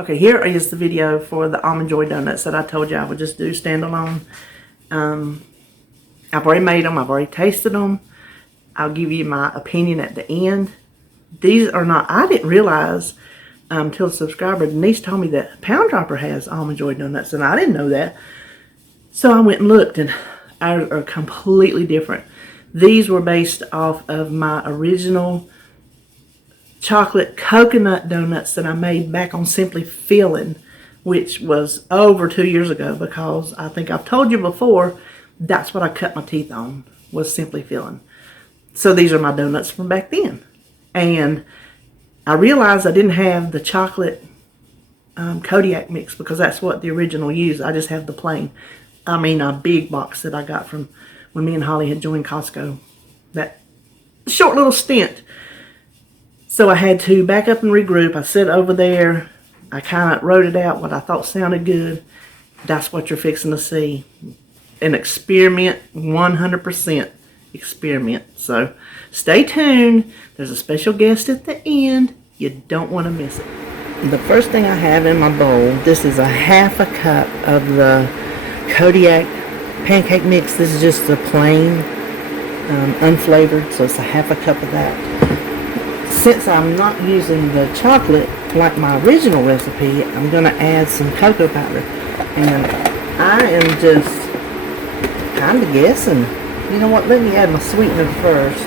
Okay, here is the video for the Almond Joy donuts that I told you I would just do standalone. I've already made them. I've already tasted them. I'll give you my opinion at the end. These are not, I didn't realize until a subscriber Denise told me that Pound Dropper has Almond Joy donuts, and I didn't know that. So I went and looked, and ours are completely different. These were based off of my original chocolate coconut donuts that I made back on Simply Feeling, which was over 2 years ago, because I think I've told you before, that's what I cut my teeth on, was Simply Feeling. So these are my donuts from back then. And I realized I didn't have the chocolate Kodiak mix, because that's what the original used. I just have the plain. I mean, a big box that I got from when me and Holly had joined Costco. That short little stint. So I had to back up and regroup. I sat over there. I kind of wrote it out, what I thought sounded good. That's what you're fixing to see. An experiment, 100% experiment. So stay tuned. There's a special guest at the end. You don't want to miss it. The first thing I have in my bowl, this is a half a cup of the Kodiak pancake mix. This is just the plain, unflavored, so it's a half a cup of that. Since I'm not using the chocolate like my original recipe, I'm going to add some cocoa powder. And I am just kind of guessing. You know what, let me add my sweetener first.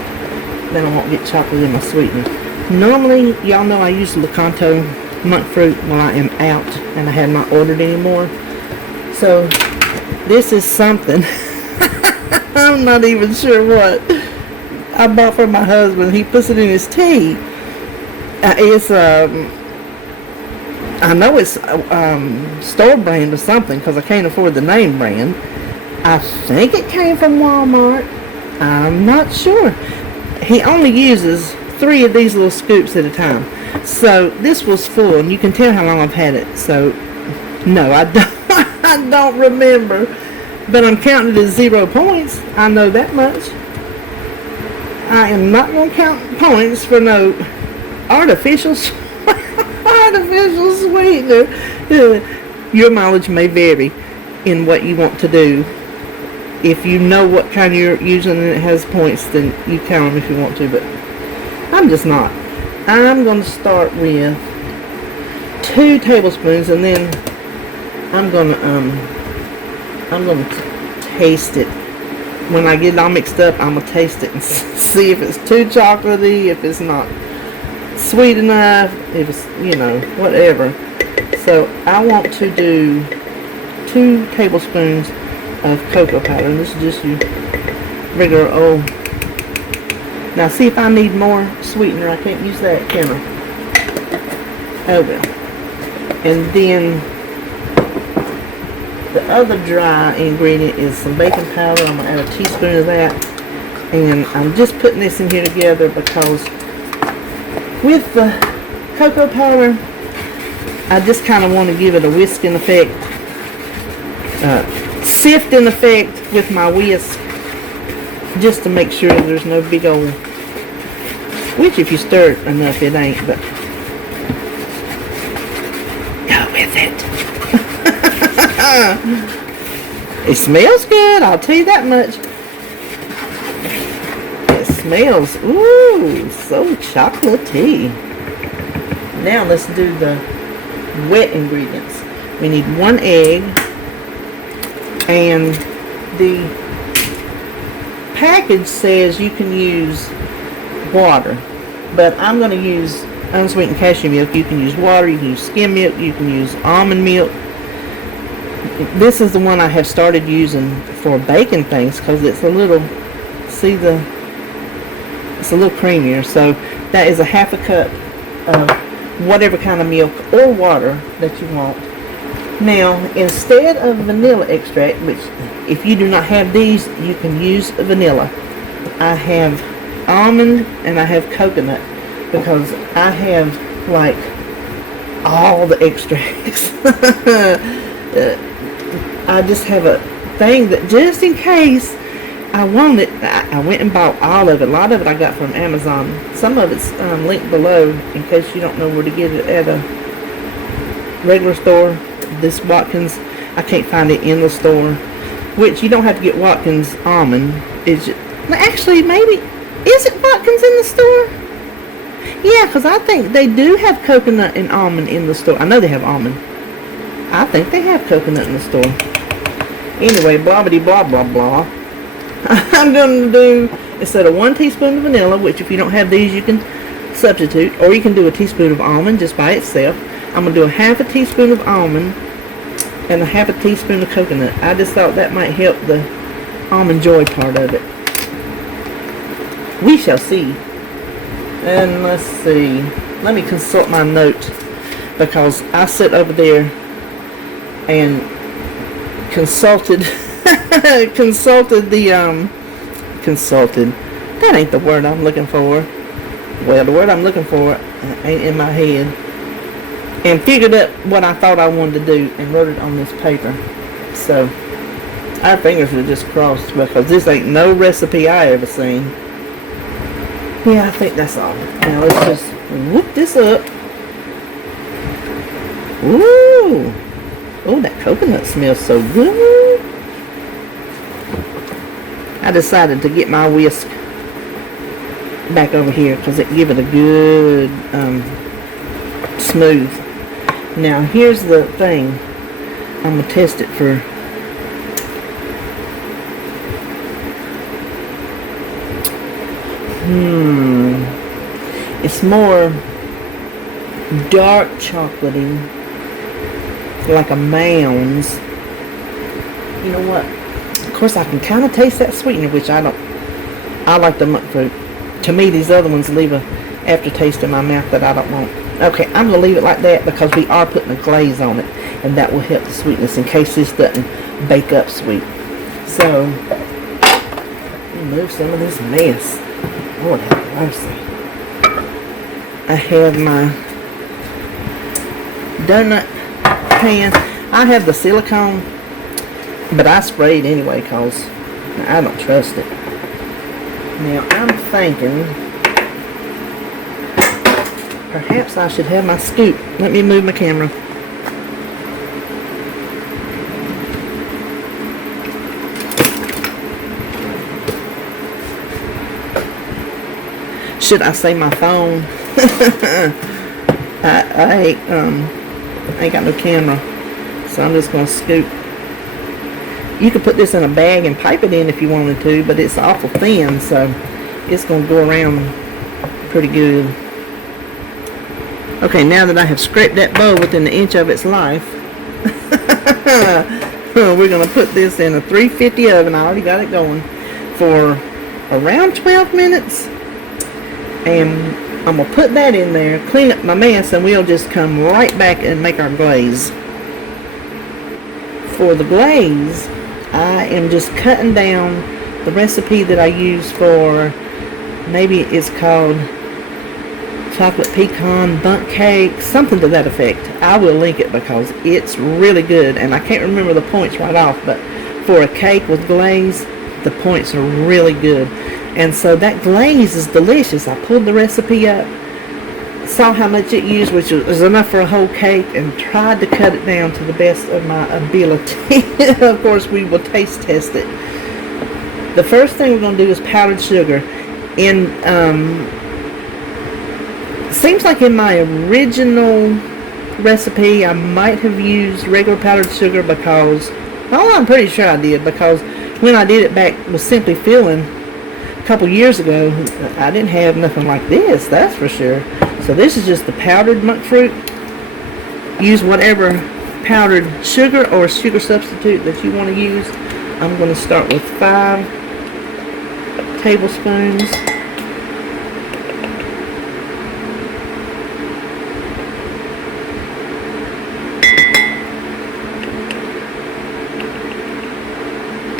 Then I won't get chocolate in my sweetener. Normally, y'all know I use Lecanto monk fruit when I am out and I have not ordered anymore. So, this is something. I'm not even sure what I bought for my husband. He puts it in his tea. It's I know it's store brand or something, because I can't afford the name brand. I think it came from Walmart. I'm not sure. He only uses 3 of these little scoops at a time. So this was full, and you can tell how long I've had it. So no, I don't, I don't remember. But I'm counting it as 0 points. I know that much. I am not going to count points for no artificial sweetener. Your mileage may vary in what you want to do. If you know what kind you're using and it has points, then you count them if you want to, but I'm just not. I'm going to start with 2 tablespoons, and then I'm going to taste it. When I get it all mixed up, I'm going to taste it and see if it's too chocolatey, if it's not sweet enough, if it's, you know, whatever. So I want to do 2 tablespoons of cocoa powder, and this is just your regular old. Now see if I need more sweetener. I can't use that, can I? Oh well. And then the other dry ingredient is some baking powder. I'm going to add a teaspoon of that. And I'm just putting this in here together because with the cocoa powder, I just kind of want to give it a whisking effect. Sifting effect with my whisk. Just to make sure there's no big old, which if you stir it enough it ain't, but go with it. It smells good, I'll tell you that much. It smells, ooh, so chocolatey. Now let's do the wet ingredients. We need 1 egg, and the package says you can use water, but I'm going to use unsweetened cashew milk. You can use water, you can use skim milk, you can use almond milk. This is the one I have started using for baking things because it's a little, see it's a little creamier. So that is a half a cup of whatever kind of milk or water that you want. Now, instead of vanilla extract, which if you do not have these, you can use vanilla. I have almond and I have coconut because I have like all the extracts. I just have a thing that just in case I want it, I went and bought all of it. A lot of it I got from Amazon. Some of it's linked below in case you don't know where to get it at regular store. This Watkins, I can't find it in the store. Which you don't have to get Watkins almond. It's just, actually, maybe, is it Watkins in the store? Yeah, because I think they do have coconut and almond in the store. I know they have almond. I think they have coconut in the store. Anyway, blah blah blah blah blah. I'm going to do, instead of 1 teaspoon of vanilla, which if you don't have these you can substitute, or you can do a teaspoon of almond just by itself. I'm going to do a half a teaspoon of almond and a half a teaspoon of coconut. I just thought that might help the almond joy part of it. We shall see. And let's see. Let me consult my notes, because I sit over there and consulted that ain't the word I'm looking for. Well, the word I'm looking for ain't in my head. And figured up what I thought I wanted to do and wrote it on this paper. So our fingers were just crossed, because this ain't no recipe I ever seen. Yeah, I think that's all. Now let's just whoop this up. Ooh. Oh, that coconut smells so good. I decided to get my whisk back over here because it give it a good smooth. Now here's the thing. I'm gonna test it for it's more dark chocolatey, like a Mounds. You know what? Of course, I can kind of taste that sweetener, which I don't. I like the monk fruit. To me, these other ones leave a aftertaste in my mouth that I don't want. Okay, I'm gonna leave it like that because we are putting a glaze on it, and that will help the sweetness in case this doesn't bake up sweet. So, remove some of this mess. Lord have mercy. I have my donut pan. I have the silicone, but I sprayed anyway because I don't trust it. Now I'm thinking perhaps I should have my scoop. Let me move my camera. Should I say my phone? I ain't got no camera, so I'm just gonna scoop. You could put this in a bag and pipe it in if you wanted to, but it's awful thin, so it's gonna go around pretty good. Okay, now that I have scraped that bowl within an inch of its life, we're gonna put this in a 350 oven. I already got it going for around 12 minutes. And I'm going to put that in there, clean up my mess, and we'll just come right back and make our glaze. For the glaze, I am just cutting down the recipe that I use for, maybe it's called chocolate pecan bundt cake, something to that effect. I will link it because it's really good, and I can't remember the points right off, but for a cake with glaze, the points are really good. And so that glaze is delicious. I pulled the recipe up, saw how much it used, which was enough for a whole cake, and tried to cut it down to the best of my ability. Of course, we will taste test it. The first thing we're going to do is powdered sugar. Seems like in my original recipe, I might have used regular powdered sugar because, well, I'm pretty sure I did, because when I did it back with Simply Feeling a couple years ago, I didn't have nothing like this, that's for sure. So this is just the powdered monk fruit. Use whatever powdered sugar or sugar substitute that you want to use. I'm going to start with 5 tablespoons.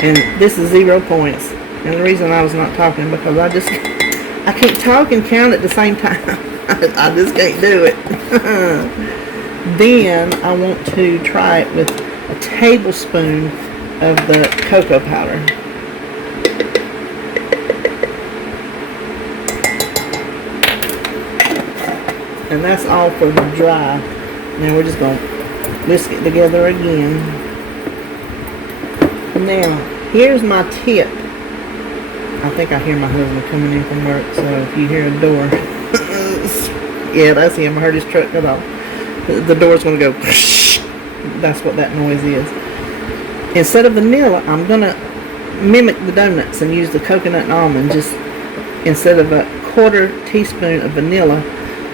And this is 0 points. And the reason I was not talking because I can't talk and count at the same time. I just can't do it. Then I want to try it with a tablespoon of the cocoa powder. And that's all for the dry. Now we're just going to whisk it together again. Now, here's my tip. I think I hear my husband coming in from work, so if you hear a door, yeah, that's him. I heard his truck cut off. The door's going to go, that's what that noise is. Instead of vanilla, I'm going to mimic the donuts and use the coconut and almond. Just instead of a quarter teaspoon of vanilla,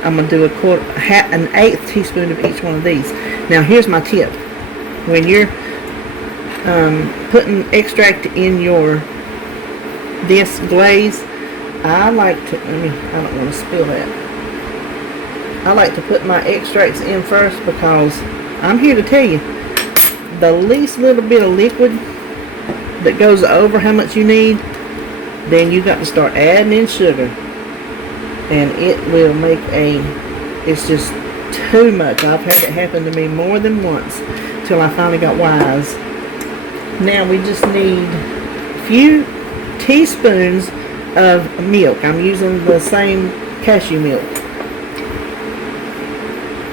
I'm going to do an eighth teaspoon of each one of these. Now, here's my tip. When you're putting extract in this glaze, I like to, I don't want to spill that. I like to put my extracts in first because I'm here to tell you, the least little bit of liquid that goes over how much you need, then you got to start adding in sugar. And it will make it's just too much. I've had it happen to me more than once till I finally got wise. Now we just need a few teaspoons of milk. I'm using the same cashew milk.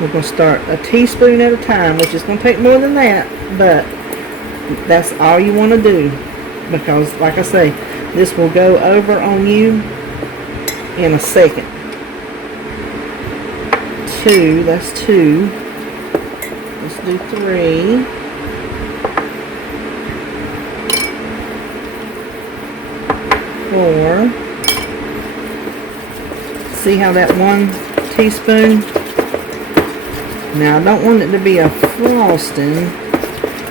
We're going to start a teaspoon at a time, which is going to take more than that, but that's all you want to do, because like I say, this will go over on you in a second. That's 2. Let's do 3. 4. See how that 1 teaspoon? Now I don't want it to be a frosting.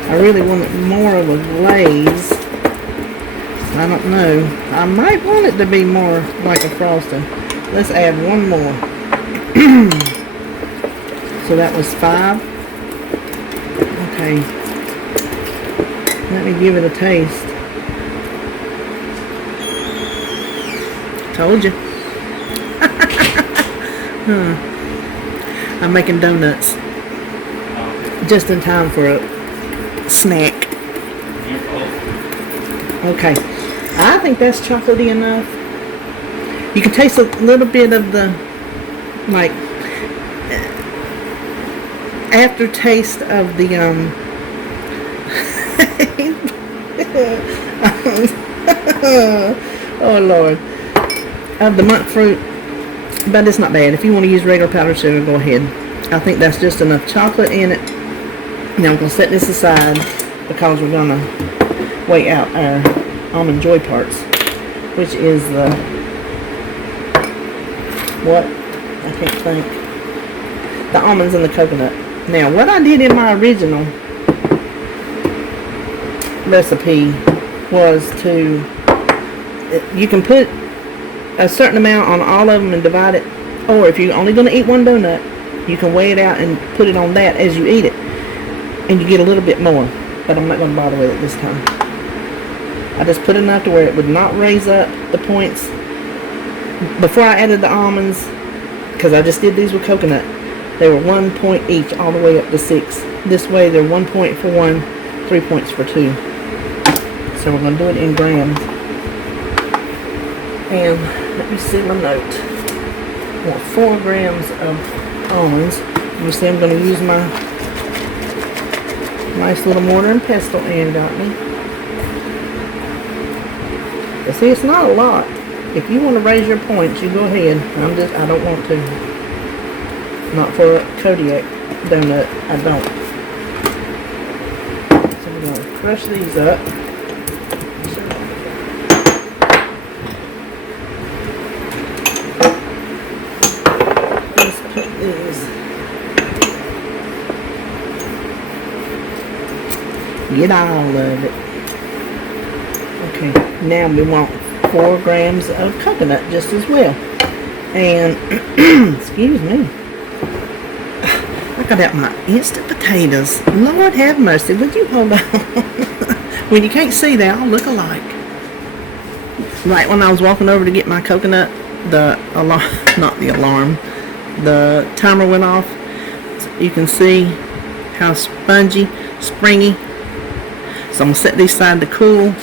I really want it more of a glaze. I don't know. I might want it to be more like a frosting. Let's add 1 more. So that was 5. Okay. Let me give it a taste. Told you. I'm making donuts just in time for a snack. Okay. I think that's chocolatey enough. You can taste a little bit of the, like, aftertaste of the, oh Lord, of the monk fruit, but it's not bad. If you want to use regular powdered sugar, go ahead. I think that's just enough chocolate in it. Now I'm going to set this aside because we're going to weigh out our Almond Joy parts, which is the, what? I can't think. The almonds and the coconut. Now, what I did in my original recipe was to, you can put a certain amount on all of them and divide it, or if you're only going to eat 1 donut, you can weigh it out and put it on that as you eat it, and you get a little bit more, but I'm not going to bother with it this time. I just put enough to where it would not raise up the points. Before I added the almonds, because I just did these with coconut, they were 1 point each all the way up to 6. This way they're 1 point for 1, 3 points for 2. So we're going to do it in grams. And let me see my note. I want 4 grams of almonds. You see I'm going to use my nice little mortar and pestle and got me. But see, it's not a lot. If you want to raise your points, you go ahead. I don't want to. Not for a Kodiak donut, I don't. So we're going to crush these up. Let's put these. Get all of it. Okay, now we want 4 grams of coconut just as well. And, excuse me. I got out my instant potatoes. Lord have mercy, would you hold on? When you can't see, they all look alike. Right when I was walking over to get my coconut, the alarm, not the alarm, the timer went off. So you can see how spongy, springy. So I'm going to set these aside to cool.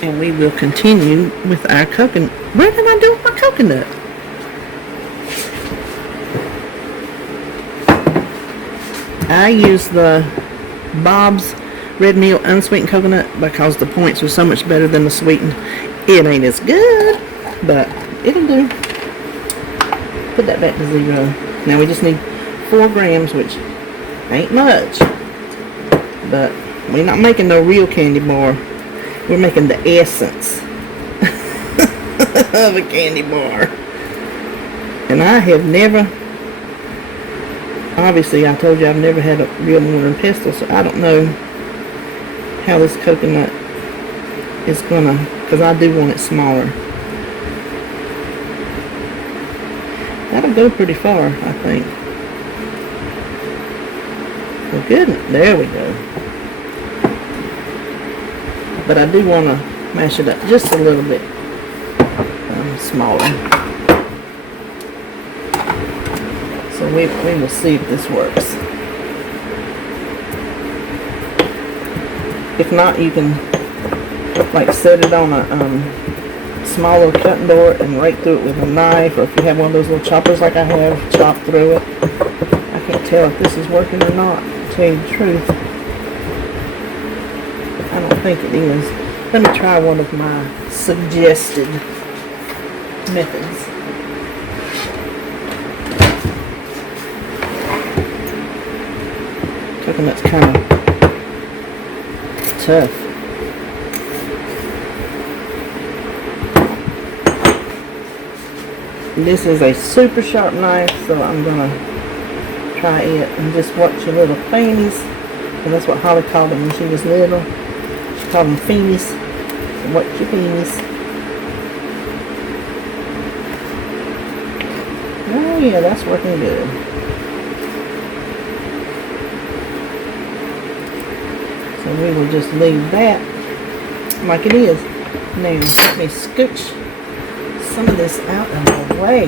And we will continue with our coconut. What did I do with my coconut? I use the Bob's Red Meal Unsweetened Coconut because the points are so much better than the sweetened. It ain't as good, but it'll do. Put that back to 0. Now we just need 4 grams, which ain't much. But we're not making no real candy bar. We're making the essence of a candy bar. And I have never, obviously I told you I've never had a real mortar and pestle, so I don't know how this coconut is gonna, because I do want it smaller. That'll go pretty far, I think. Well, good. There we go. But I do want to mash it up just a little bit smaller. So we will see if this works. If not, you can like set it on a smaller cutting board and rake through it with a knife, or if you have one of those little choppers like I have, chop through it. I can't tell if this is working or not, to tell you the truth. I don't think it is. Let me try one of my suggested methods. Coconut's kind of tough. This is a super sharp knife, so I'm gonna try it and just watch your little fannies. And that's what Holly called them when she was little. She called them fannies. So watch your fannies. Oh yeah, that's working good. So we will just leave that like it is. Now let me scooch some of this out of the way.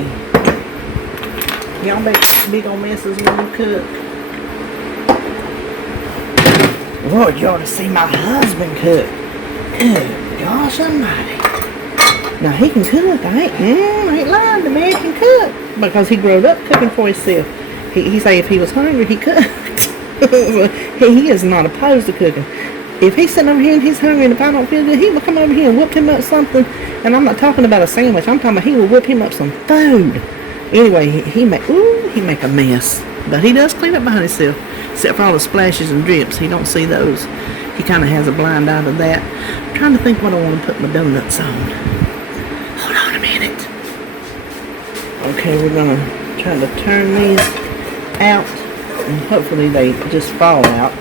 Y'all make big old messes when you cook. Lord, you ought to see my husband cook. Good gosh almighty. Now he can cook. I ain't lying. The man can cook because he growed up cooking for himself. He say if he was hungry, he cooked. He is not opposed to cooking. If he's sitting over here and he's hungry and if I don't feel good, he will come over here and whip him up something. And I'm not talking about a sandwich. I'm talking about he will whip him up some food. Anyway, he make a mess. But he does clean up behind himself. Except for all the splashes and drips. He don't see those. He kind of has a blind eye to that. I'm trying to think what I want to put my donuts on. Hold on a minute. Okay, we're going to try to turn these out. And hopefully they just fall out.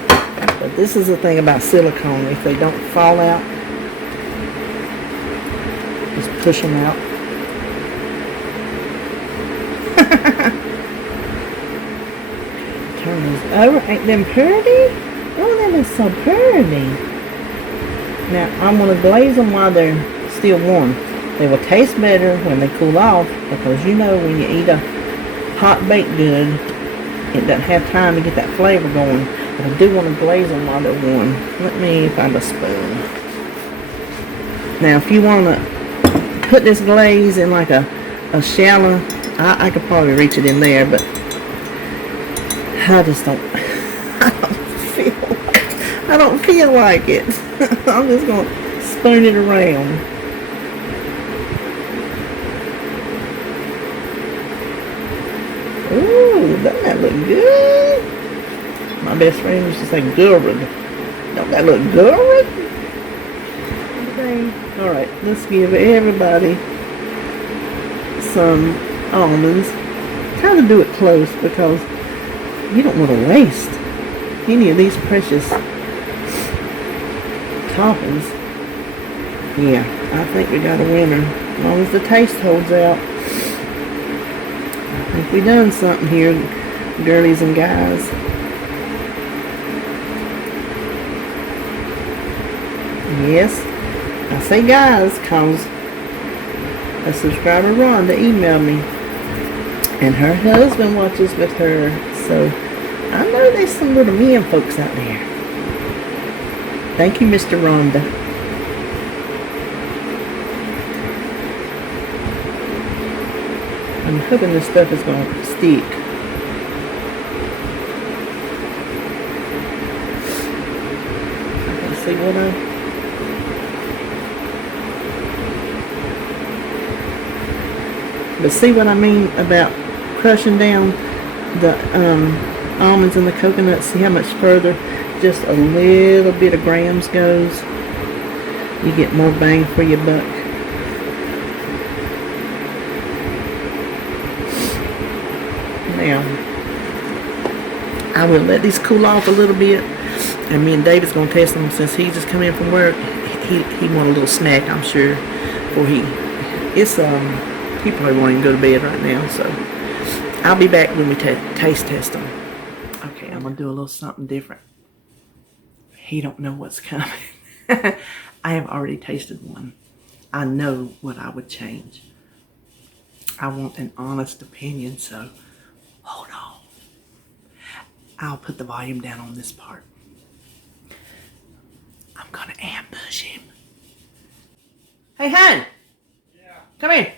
But this is the thing about silicone. If they don't fall out, just push them out. Turn these over. Ain't them pretty? Oh, that is so pretty. Now, I'm going to glaze them while they're still warm. They will taste better when they cool off, because you know when you eat a hot baked good, it doesn't have time to get that flavor going. But I do want to glaze them while they're warm. Let me find a spoon. Now, if you want to put this glaze in like a shallow, I could probably reach it in there, but I just don't. I don't feel like it. I'm just going to spoon it around. Ooh, doesn't that look good? My best friend used to say good. Don't that look good? Okay. Alright, let's give everybody some almonds. Try to do it close because you don't want to waste any of these precious toppings. Yeah, I think we got a winner. As long as the taste holds out. I think we done something here, girlies and guys. Yes, I say guys because a subscriber Rhonda emailed me and her husband watches with her, so I know there's some little men folks out there. Thank you, Mr. Rhonda. I'm hoping this stuff is going to stick. See what But see what I mean about crushing down the almonds and the coconuts? See how much further just a little bit of grams goes? You get more bang for your buck. Now, I will let these cool off a little bit, and me and David's gonna test them since he just come in from work. He want a little snack, I'm sure, before he probably won't even go to bed right now. So I'll be back when we taste test them. Okay, I'm gonna do a little something different. He don't know what's coming. I have already tasted one. I know what I would change. I want an honest opinion, so hold on. I'll put the volume down on this part. I'm gonna ambush him. Hey, hon. Yeah. Come here.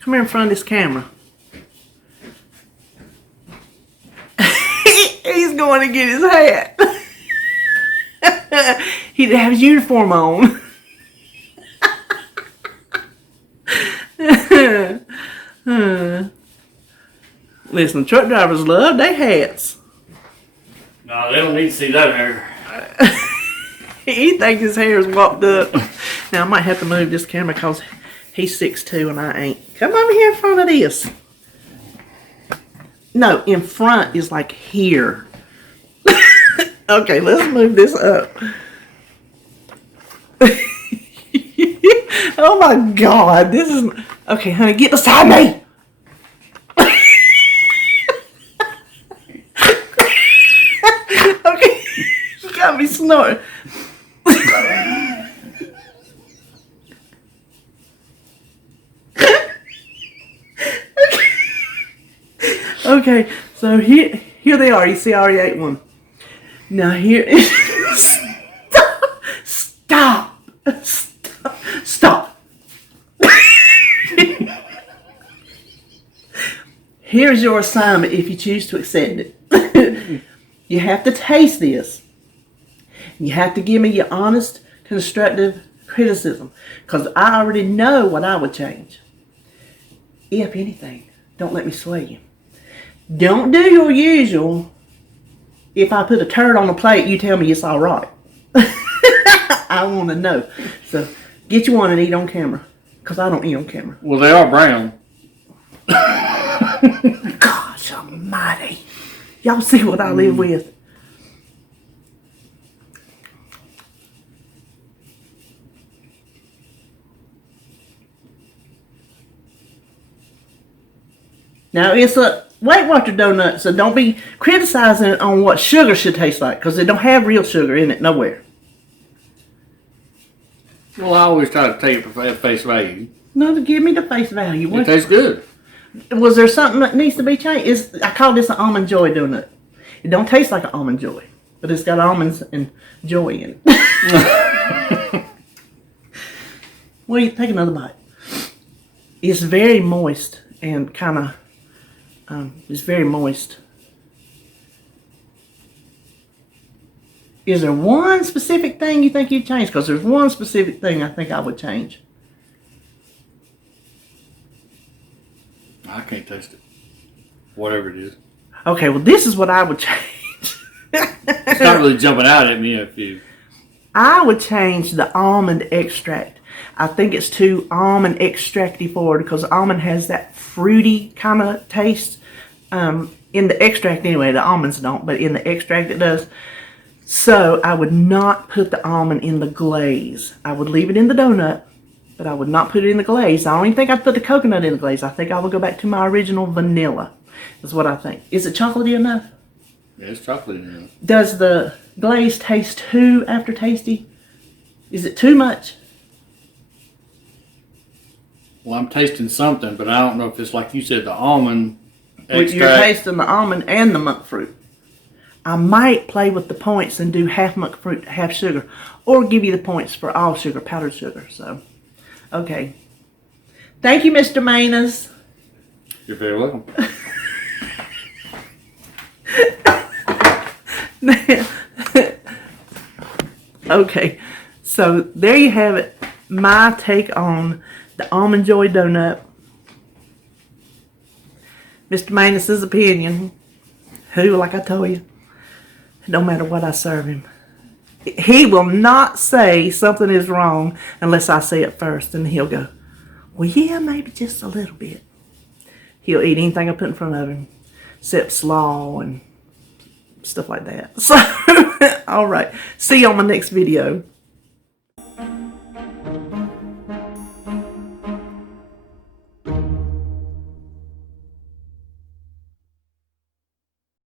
Come here in front of this camera. He's going to get his hat. He didn't have his uniform on. Listen, truck drivers love their hats. No, they don't need to see that hair. He thinks his hair is walked up. Now I might have to move this camera because he's 6'2" and I ain't. Come over here in front of this. No, in front is like here. Okay, let's move this up. Oh my God, this is... Okay, honey, get beside me. Okay, you got me snoring. Okay, so here they are. You see, I already ate one. Now here is... Stop. Here's your assignment if you choose to accept it. You have to taste this. You have to give me your honest, constructive criticism. Because I already know what I would change. If anything, don't let me sway you. Don't do your usual. If I put a turd on a plate, you tell me it's all right. I want to know. So get you one and eat on camera. Because I don't eat on camera. Well, they are brown. Gosh almighty. Y'all see what I live with. Now it's a Weight Watcher donut, so don't be criticizing it on what sugar should taste like, because they don't have real sugar in it nowhere. Well, I always try to take it at face value. No, give me the face value. It tastes good. Was there something that needs to be changed? I call this an Almond Joy donut. It don't taste like an Almond Joy, but it's got almonds and joy in it. Well, you take another bite. It's very moist and kind of... it's very moist. Is there one specific thing you think you'd change? Because there's one specific thing I think I would change. I can't taste it. Whatever it is. Okay, well this is what I would change. It's not really jumping out at me if you... I would change the almond extract. I think it's too almond extracty forward because almond has that fruity kind of taste. In the extract anyway, the almonds don't, but in the extract it does. So I would not put the almond in the glaze. I would leave it in the donut, but I would not put it in the glaze. I don't even think I'd put the coconut in the glaze. I think I would go back to my original vanilla. That's what I think. Is it chocolatey enough? Yeah, it's chocolatey enough. Does the glaze taste too aftertasty? Is it too much? Well, I'm tasting something, but I don't know if it's like you said, the almond extract. You're tasting the almond and the monk fruit. I might play with the points and do half monk fruit, half sugar, or give you the points for all sugar, powdered sugar. So, okay. Thank you, Mr. Maness. You're very welcome. Okay, so there you have it. My take on the Almond Joy donut. Mr. Maness's opinion, who, like I told you, no matter what I serve him, he will not say something is wrong unless I say it first, and he'll go, well, yeah, maybe just a little bit. He'll eat anything I put in front of him, except slaw and stuff like that. So, all right. See you on my next video.